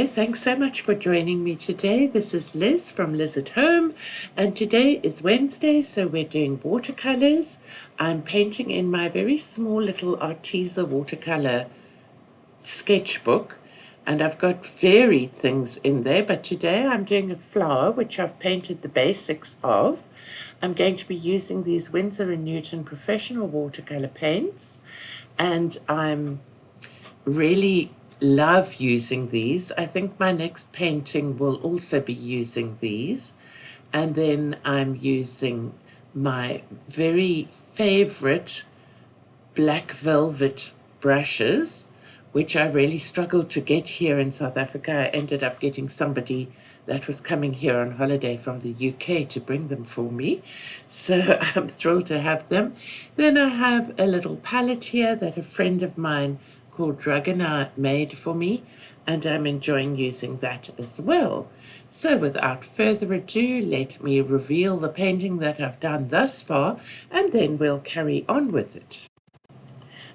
there. Thanks so much for joining me today. This is Liz from Liz at Home, and today is Wednesday, so we're doing watercolors. I'm painting in my very small little Arteza watercolor sketchbook, and I've got varied things in there, but today I'm doing a flower which I've painted the basics of. I'm going to be using these Winsor & Newton professional watercolor paints, and I'm really love using these. I think my next painting will also be using these. And then I'm using my very favorite black velvet brushes, which I really struggled to get here in South Africa. I ended up getting somebody that was coming here on holiday from the UK to bring them for me. So I'm thrilled to have them. Then I have a little palette here that a friend of mine called Dragana made for me, and I'm enjoying using that as well. So without further ado, let me reveal the painting that I've done thus far, and then we'll carry on with it.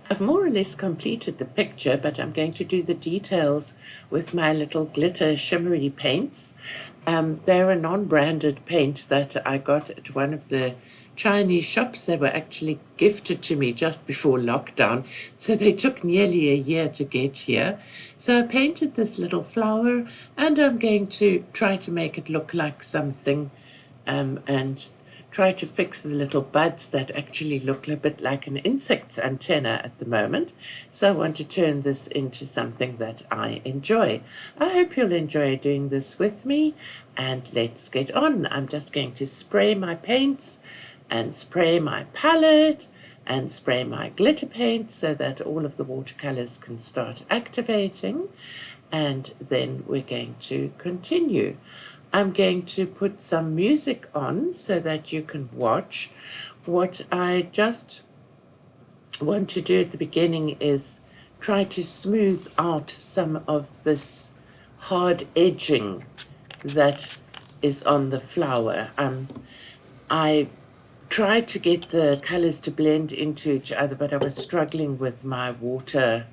I've more or less completed the picture, but I'm going to do the details with my little glitter shimmery paints. They're a non-branded paint that I got at one of the Chinese shops. They were actually gifted to me just before lockdown, so they took nearly a year to get here. So I painted this little flower, and I'm going to try to make it look like something, and try to fix the little buds that actually look a bit like an insect's antenna at the moment. So I want to turn this into something that I enjoy. I hope you'll enjoy doing this with me, and let's get on. I'm just going to spray my paints and spray my palette and spray my glitter paint so that all of the watercolors can start activating, and then we're going to continue. I'm going to put some music on so that you can watch. What I just want to do at the beginning is try to smooth out some of this hard edging that is on the flower. I tried to get the colors to blend into each other, but I was struggling with my water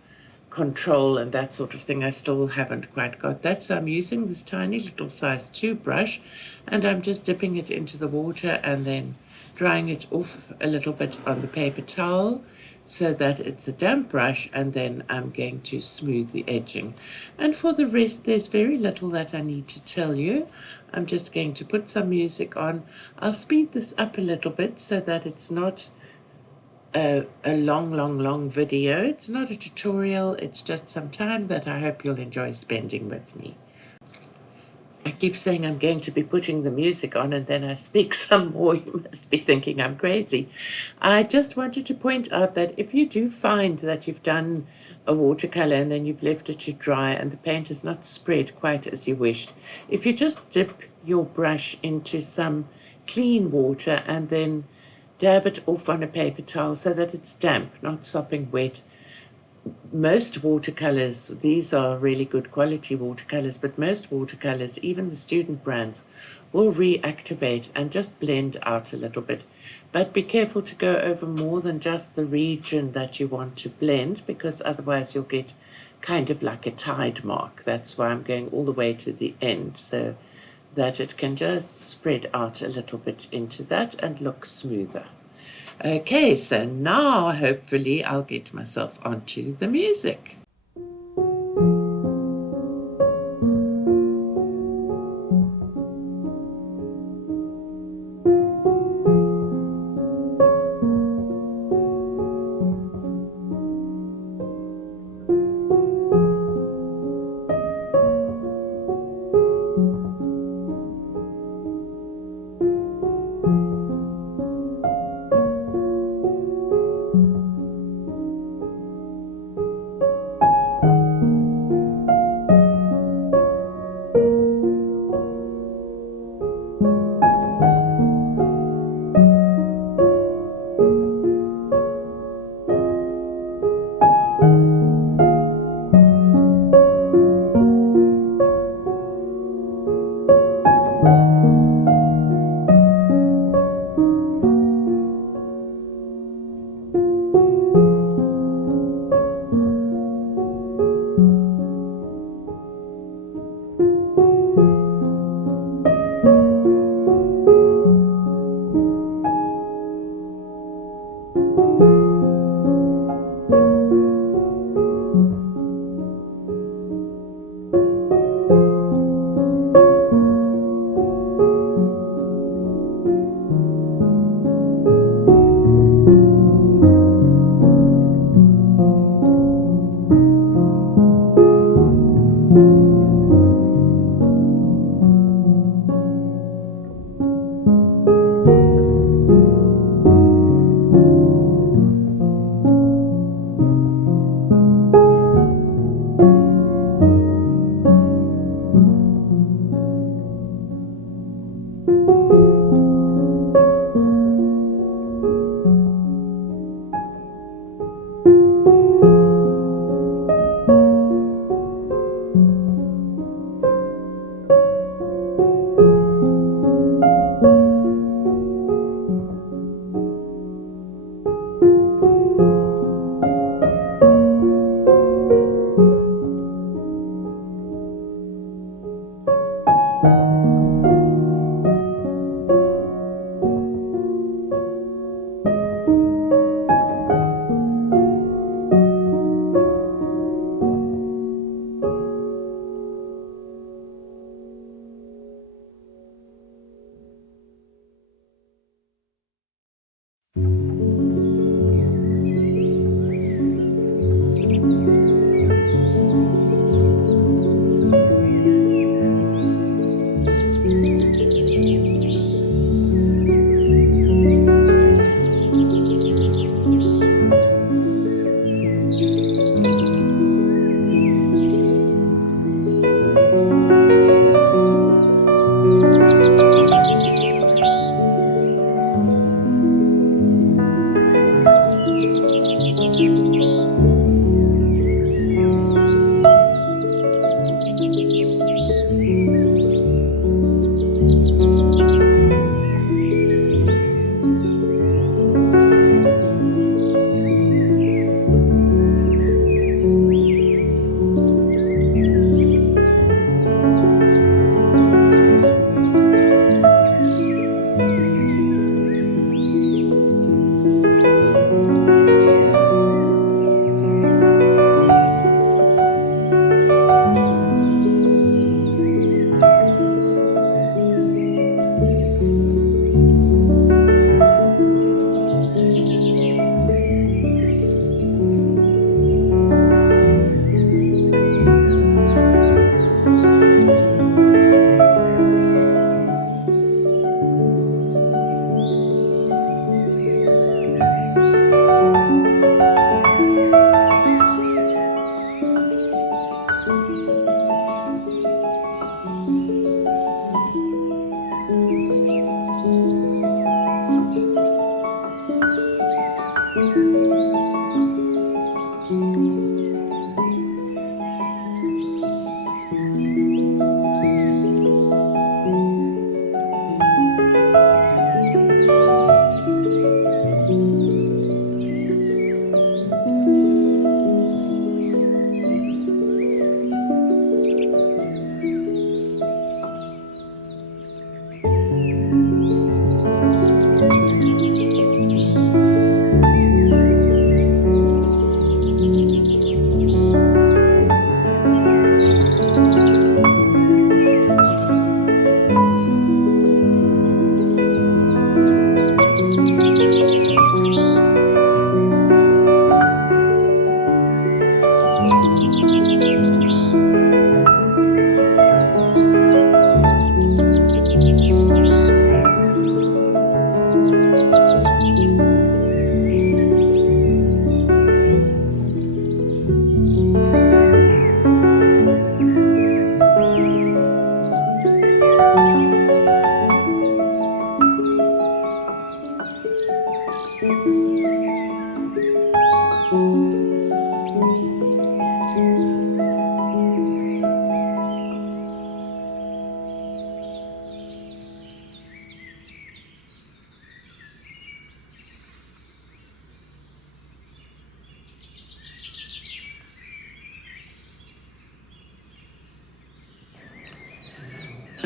control and that sort of thing. I still haven't quite got that, so I'm using this tiny little size 2 brush, and I'm just dipping it into the water and then drying it off a little bit on the paper towel so that it's a damp brush, and then I'm going to smooth the edging. And for the rest, there's very little that I need to tell you. I'm just going to put some music on. I'll speed this up a little bit so that it's not a long video. It's not a tutorial, it's just some time that I hope you'll enjoy spending with me. I keep saying I'm going to be putting the music on, and then I speak some more. You must be thinking I'm crazy. I just wanted to point out that if you do find that you've done a watercolor and then you've left it to dry and the paint is not spread quite as you wished, if you just dip your brush into some clean water and then dab it off on a paper towel so that it's damp, not sopping wet. Most watercolors, these are really good quality watercolors, but most watercolors, even the student brands, will reactivate and just blend out a little bit. But be careful to go over more than just the region that you want to blend, because otherwise you'll get kind of like a tide mark. That's why I'm going all the way to the end, so that it can just spread out a little bit into that and look smoother. Okay, so now hopefully I'll get myself onto the music.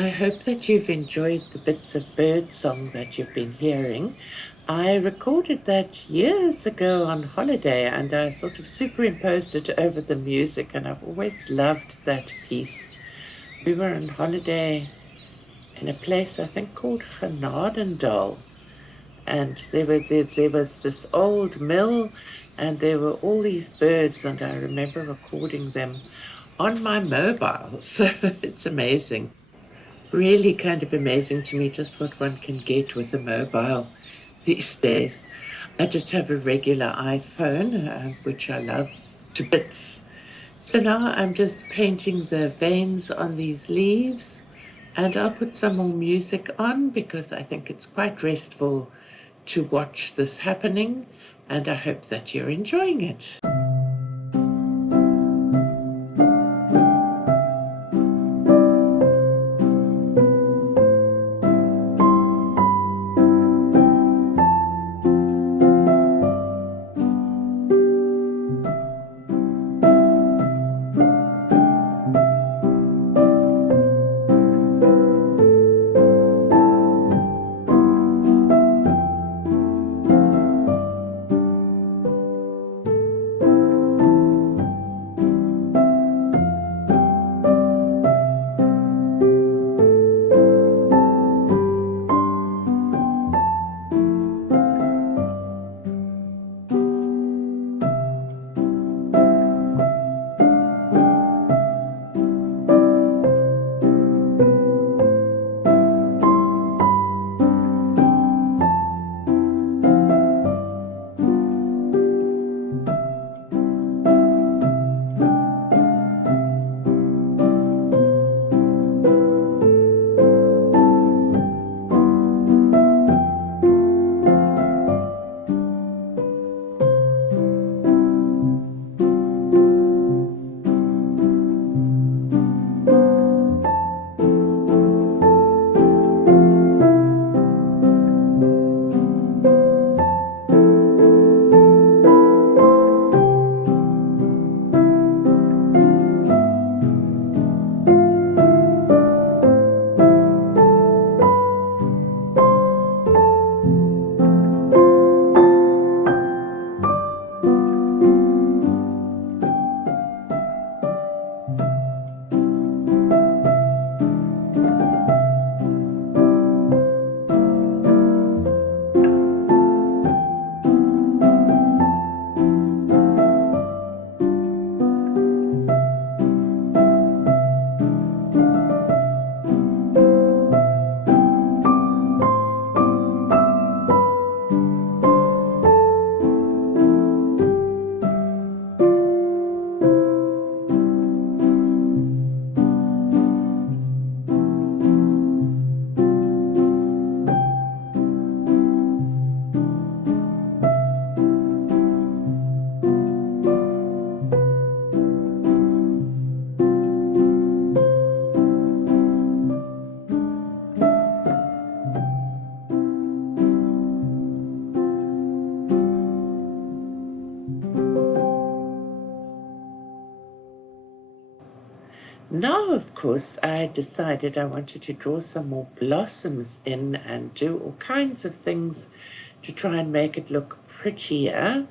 I hope that you've enjoyed the bits of bird song that you've been hearing. I recorded that years ago on holiday and I sort of superimposed it over the music, and I've always loved that piece. We were on holiday in a place I think called Genadendal, and there was this old mill and there were all these birds, and I remember recording them on my mobile. So it's amazing. Really kind of amazing to me just what one can get with a mobile these days. I just have a regular iPhone, which I love to bits. So now I'm just painting the veins on these leaves, and I'll put some more music on because I think it's quite restful to watch this happening, and I hope that you're enjoying it. Now, of course, I decided I wanted to draw some more blossoms in and do all kinds of things to try and make it look prettier.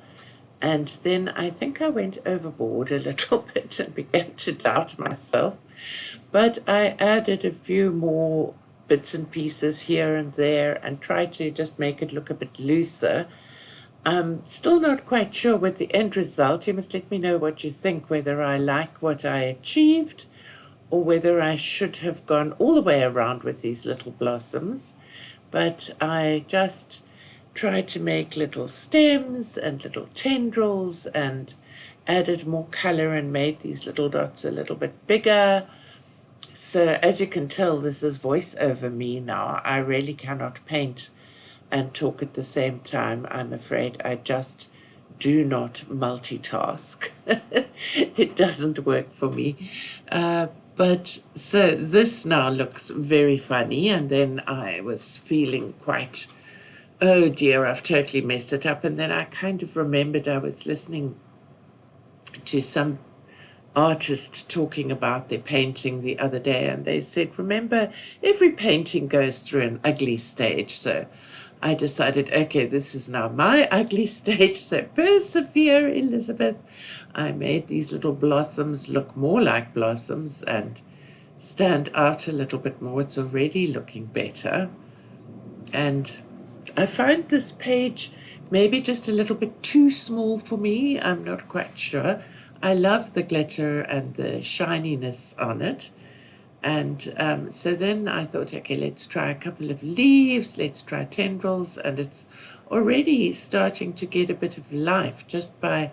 And then I think I went overboard a little bit and began to doubt myself. But I added a few more bits and pieces here and there and tried to just make it look a bit looser. I'm still not quite sure with the end result. You must let me know what you think, whether I like what I achieved or whether I should have gone all the way around with these little blossoms. But I just tried to make little stems and little tendrils and added more color and made these little dots a little bit bigger. So as you can tell, this is voice over me now. I really cannot paint and talk at the same time. I'm afraid I just do not multitask. It doesn't work for me. But so this now looks very funny, and then I was feeling quite, oh dear, I've totally messed it up. And then I kind of remembered I was listening to some artist talking about their painting the other day, and they said, remember, every painting goes through an ugly stage. So I decided, okay, this is now my ugly stage, so persevere, Elizabeth. I made these little blossoms look more like blossoms and stand out a little bit more. It's already looking better. And I find this page maybe just a little bit too small for me. I'm not quite sure. I love the glitter and the shininess on it. And so then I thought, okay, let's try a couple of leaves, let's try tendrils, and it's already starting to get a bit of life just by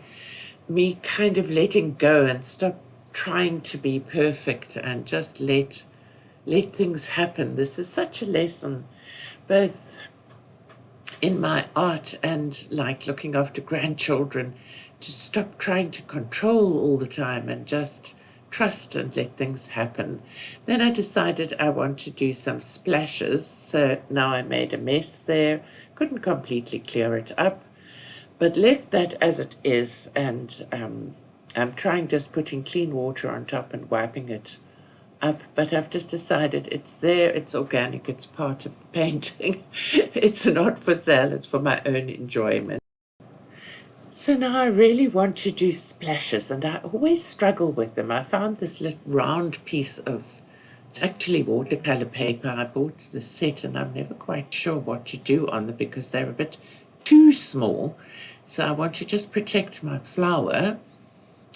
me kind of letting go and stop trying to be perfect and just let things happen. This is such a lesson, both in my art and like looking after grandchildren, to stop trying to control all the time and just trust and let things happen. Then I decided I want to do some splashes, so now I made a mess there, couldn't completely clear it up, but left that as it is, and I'm trying just putting clean water on top and wiping it up, but I've just decided it's there, it's organic, it's part of the painting. It's not for sale, it's for my own enjoyment. So now I really want to do splashes, and I always struggle with them. I found this little round piece of, it's actually watercolor paper. I bought the set and I'm never quite sure what to do on them because they're a bit too small. So I want to just protect my flower.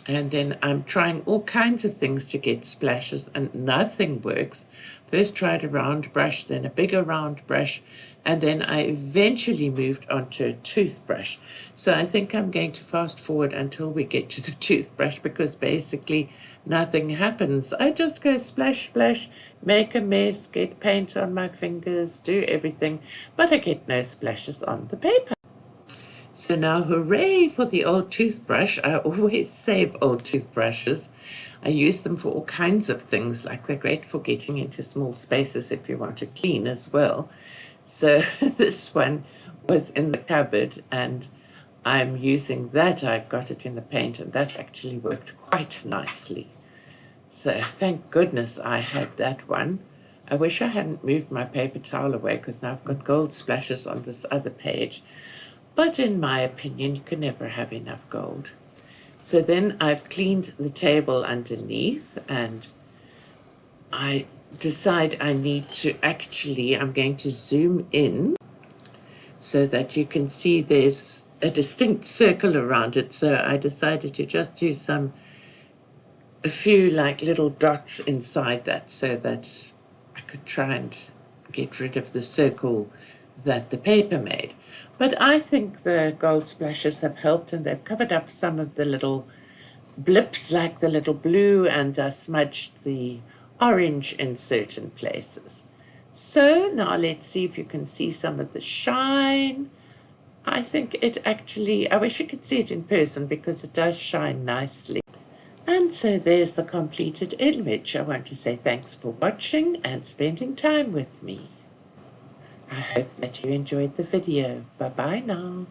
And then I'm trying all kinds of things to get splashes and nothing works. First tried a round brush, then a bigger round brush, and then I eventually moved on to a toothbrush. So I think I'm going to fast forward until we get to the toothbrush because basically nothing happens. I just go splash, splash, make a mess, get paint on my fingers, do everything, but I get no splashes on the paper. So now, hooray for the old toothbrush. I always save old toothbrushes. I use them for all kinds of things, like they're great for getting into small spaces if you want to clean as well. So this one was in the cupboard and I'm using that. I got it in the paint and that actually worked quite nicely. So thank goodness I had that one. I wish I hadn't moved my paper towel away because now I've got gold splashes on this other page. But in my opinion, you can never have enough gold. So then I've cleaned the table underneath and I decide I need to actually, I'm going to zoom in so that you can see there's a distinct circle around it. So I decided to just do a few like little dots inside that so that I could try and get rid of the circle that the paper made. But I think the gold splashes have helped and they've covered up some of the little blips like the little blue and smudged the orange in certain places. So now let's see if you can see some of the shine. I think it actually, I wish you could see it in person because it does shine nicely. And so there's the completed image. I want to say thanks for watching and spending time with me. I hope that you enjoyed the video. Bye-bye now.